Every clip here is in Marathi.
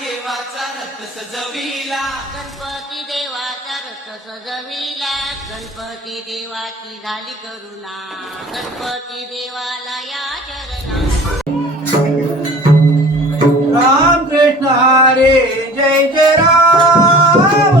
देवाचा रथ सजविला. गणपती देवाचा रथ सजविला. गणपती देवाची झाली करुणा. गणपती देवाला या चरणा राम कृष्ण हरे जय जय राम.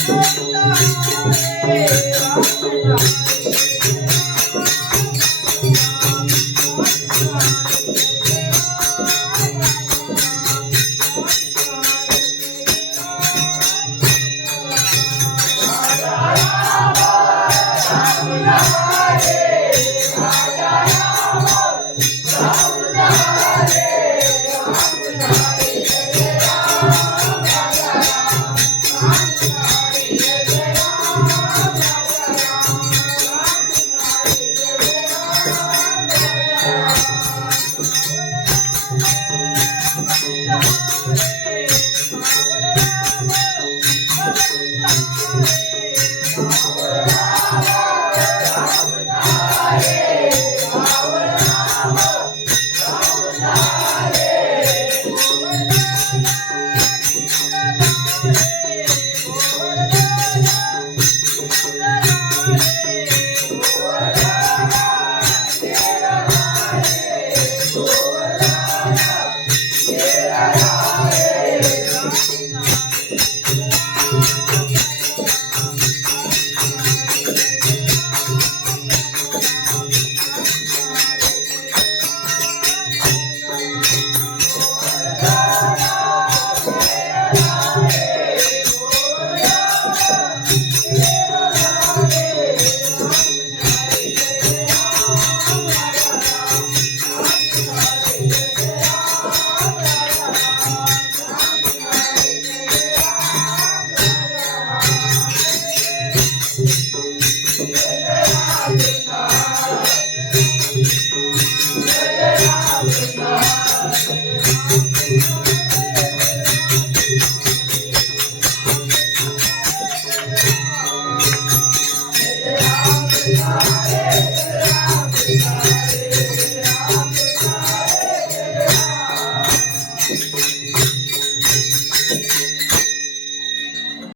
Hare Hare